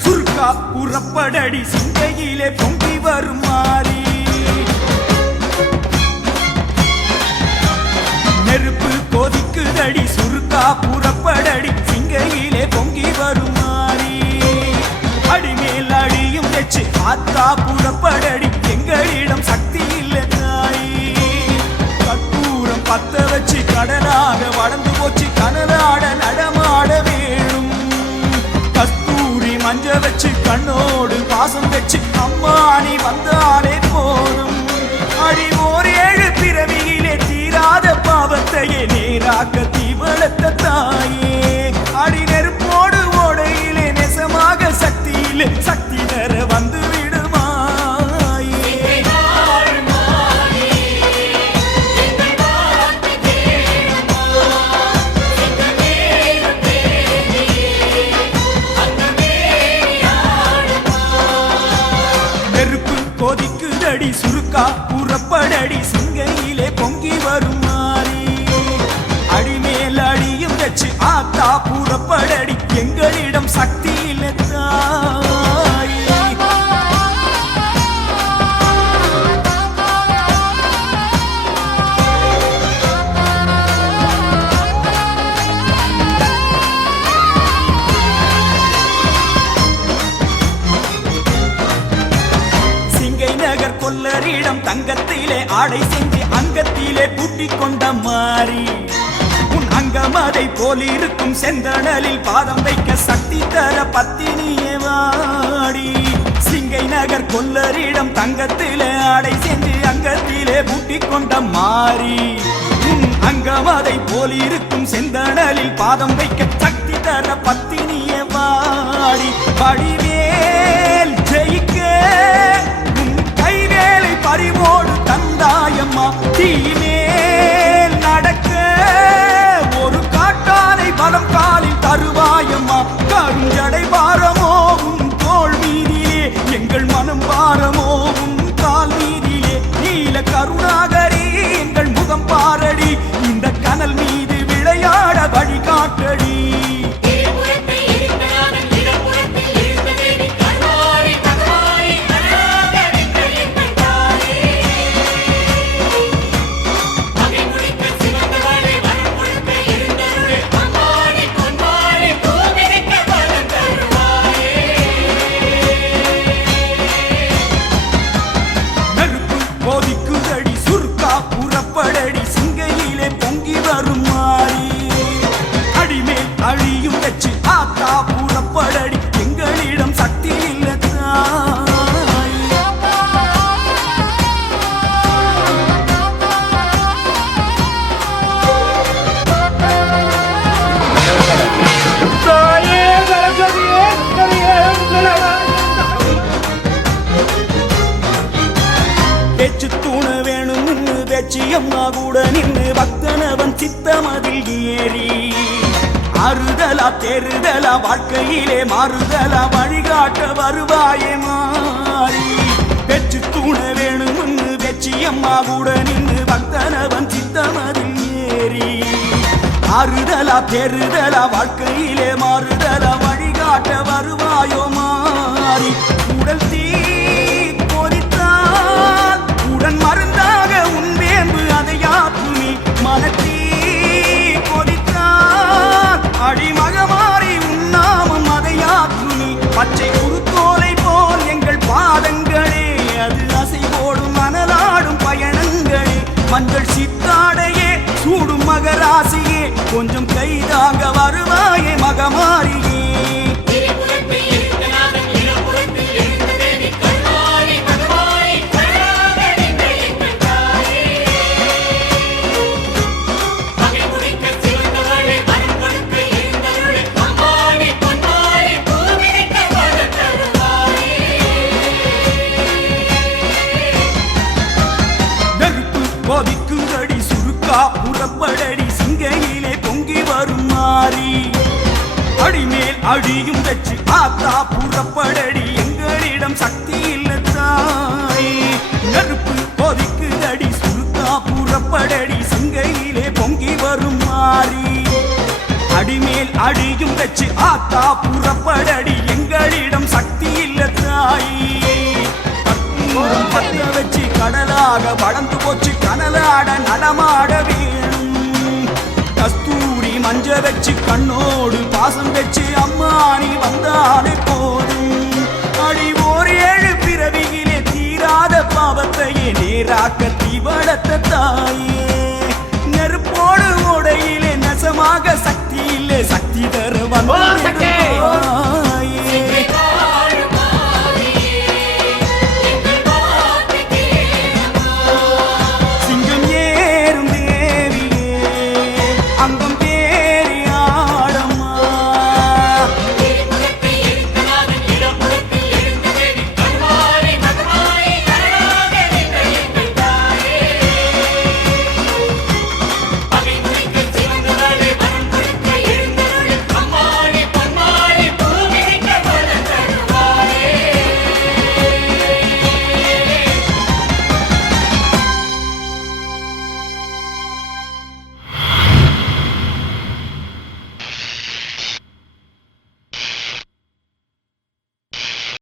சுருக்கா புறப்படடி சிங்கையிலே பொங்கி வரும் மாறி நெருப்பு கொதிக்குதடி சுருக்கா புறப்படடி சிங்கையிலே பொங்கி வரும் மாறி அடிமேல் அடியும் வச்சு ஆத்தா புறப்படடி எங்களிடம் சக்தி இல்லை தாயி கற்பூரம் பத்த வச்சு கடலாக வளர்ந்து போச்சு கனலாட நடமாட வேணும் கஸ்தூரி மஞ்ச வச்சு கண்ணோடு பாசம் வச்சு அம்மா நீ வந்தாலே போதும் அடி ஓர் 7 பிறவியிலே தீராத பாவத்தையே நேராக்க தீவளத்த தாயே அடி நெருப்போடு ஓடையிலே நெசமாக சக்தியிலே சக்தி தர வந்து கொதிக்குதடி சுருக்கா புறப்படடி சிங்கையிலே பொங்கி வரும் மாறி அடிமேல் அடியும் வச்சு ஆத்தா புறப்படடி எங்களிடம் சக்தி இல்லை தாய் கொல்லரிடம் தங்கத்திலே ஆடை செஞ்சு அங்கத்திலே பூட்டிக் கொண்ட மாறி உன் அங்கமதை போலிருக்கும் செந்தணலில் பாதம் வைக்க சக்தி தர பத்தினியே வாடி சிங்கை நகர் கொல்லரிடம் தங்கத்திலே ஆடை செஞ்சு அங்கத்திலே பூட்டிக் கொண்ட மாறி உன் அங்கமதை போலிருக்கும் செந்தணலில் பாதம் வைக்க சக்தி தர பத்தினியே வாடி வடிவேல் ஜெயிக்க கைவேலை பறிவோடு தந்தாயம்மா தீமேல் நடக்க ஒரு காட்டானை பலம் காலில் தருவாயம்மா கருஞ்சடை பாரமோ உன் தோள் மீதிலே எங்கள் மனம் பாரமோ உன் கால் மீதிலே நீல கருணாகரி எங்கள் முகம் பாரடி இந்த கனல் மீது விளையாட வழிகாட்டடி புறப்படடி சிங்கையிலே பொங்கி வரும் மாறி அடிமேல் அழியும் வச்சு ஆத்தா புறப்படடி எங்களிடம் சக்தி இல்லை பேச்சு தூண வேணும் அம்மா கூட நின்று பக்தனவன் சித்தமதில் ஏறி அறுதலா தெருதலா வாழ்க்கையிலே மாறுதலா வழிகாட்ட வருவாயே மாறி பெற்று தூண வேணும் வெச்சி அம்மா கூட நின்று பக்தனவன் சித்தமதில் ஏறி அறுதலா தெருதலா வாழ்க்கையிலே மாறுதலா வழிகாட்ட வருவாயோ மாறி உடல் தீ கொதித்தால் உடன் மருந்தாக உன் வேம்பு அதையாப்புமி மனத்தீ கொதித்தால் அடிமகமாறி உன்னாமம் அதையாப்புமி பச்சை குருத்தோலை போல் எங்கள் பாதங்களே அது அசை போடும் மணலாடும் பயணங்களே மஞ்சள் சித்தாடையே சூடும் மகராசியே கொஞ்சம் கைதாங்க வருவாயே மகமாரியே கொதிக்குதடி சுருக்கா புறப்படடி சிங்கையிலே பொங்கி வரும் மாறி அடிமேல் அடியும் வச்சு ஆத்தா புறப்படடி எங்களிடம் சக்தி இல்லை தாய் நெருப்பு கொதிக்குதடி சுருக்கா புறப்படடி சிங்கையிலே பொங்கி வரும் மாறி அடிமேல் அடியும் வச்சு ஆத்தா புறப்படடி எங்களிடம் சக்தி இல்ல தாயே கற்பூரம் பத்த வச்சு கடலாக வளர்ந்து போச்சு கனலாட நடமாட வேணும் கஸ்தூரி மஞ்ச வச்சு கண்ணோடு பாசம் வச்சு அம்மா நீ வந்தாலே போதும் அடி ஓர் 7 பிறவியிலே தீராத பாவத்தையே நேராக்க தீவளத்த தாயே நெருப்போடு ஓடையிலே நசமாக சக்தி இல்லை சக்தி தர வந்து